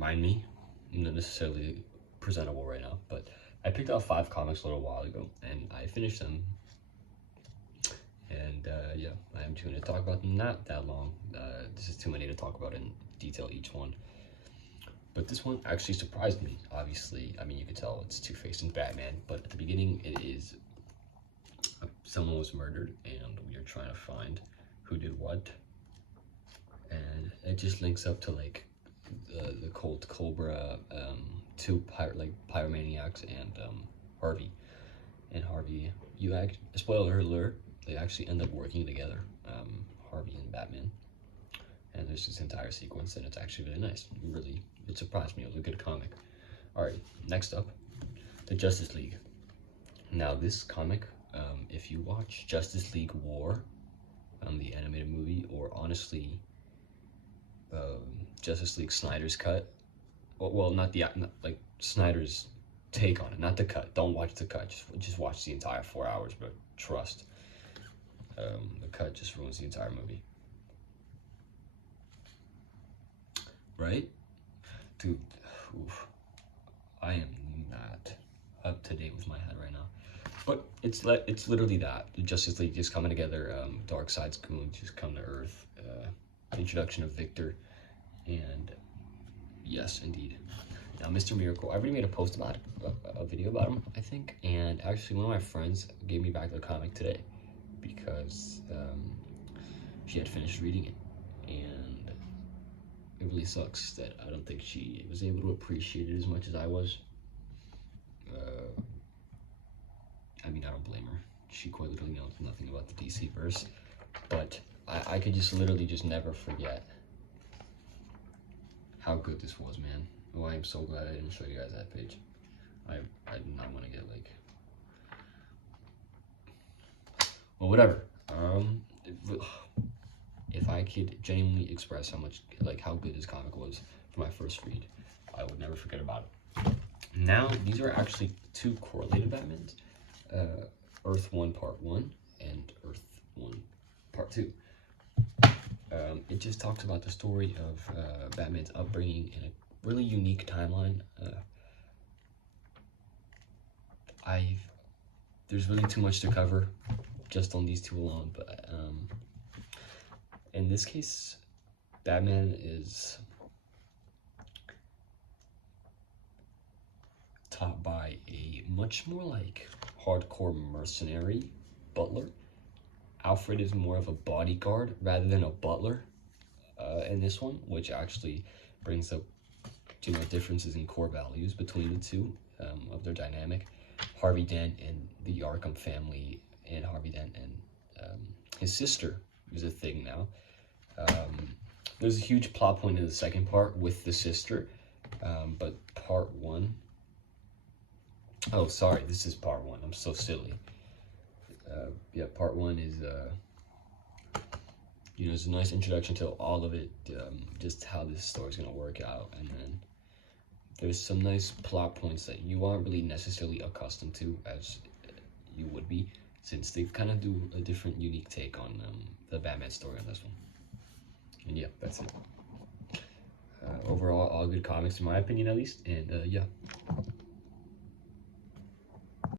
remind me. Not necessarily presentable right now, but I picked out 5 comics a little while ago, and I finished them. And yeah, I'm going to talk about them not that long. This is too many to talk about in detail each one. But this one actually surprised me. Obviously, I mean, you could tell it's Two-Face and Batman, but at the beginning, it is someone was murdered, and we are trying to find who did what. And it just links up to like the Colt Cobra, 2 pyromaniacs, and Harvey. And Harvey, spoiler alert, they actually end up working together, Harvey and Batman. And there's this entire sequence, and it's actually really nice. It surprised me. It was a good comic. All right, next up, the Justice League. Now, this comic, if you watch Justice League War, the animated movie, or honestly, Justice League Snyder's cut, well, not like Snyder's take on it, not the cut. Don't watch the cut. Just watch the entire 4 hours, but trust, the cut just ruins the entire movie. Right? Dude, oof. I am not up to date with my head right now. But it's literally that. The Justice League just coming together, Darkseid's goons just come to Earth, introduction of Victor, and yes, indeed. Now, Mr. Miracle, I already made a post about it, a video about him, I think, and actually one of my friends gave me back the comic today because she had finished reading it, and it really sucks that I don't think she was able to appreciate it as much as I was. I mean, I don't blame her. She quite literally knows nothing about the DC verse, but I could just literally just never forget how good this was, man. Oh, I am so glad I didn't show you guys that page. I did not want to get like, well, whatever. If I could genuinely express how good this comic was for my first read, I would never forget about it. Now, these are actually 2 correlated Batmans, Earth 1 Part 1 and Earth 1 Part 2. It just talks about the story of Batman's upbringing in a really unique timeline. There's really too much to cover just on these 2 alone, but in this case, Batman is taught by a much more like hardcore mercenary butler. Alfred is more of a bodyguard rather than a butler in this one, which actually brings up differences in core values between the 2 of their dynamic. Harvey Dent and the Arkham family, and Harvey Dent and his sister is a thing now. There's a huge plot point in the second part with the sister, but part 1. Oh, sorry, this is part 1. I'm so silly. Yeah, part 1 is it's a nice introduction to all of it, just how this story's gonna work out, and then there's some nice plot points that you aren't really necessarily accustomed to as you would be, since they kind of do a different, unique take on the Batman story on this one. And yeah, that's it. Overall, all good comics in my opinion, at least. And yeah.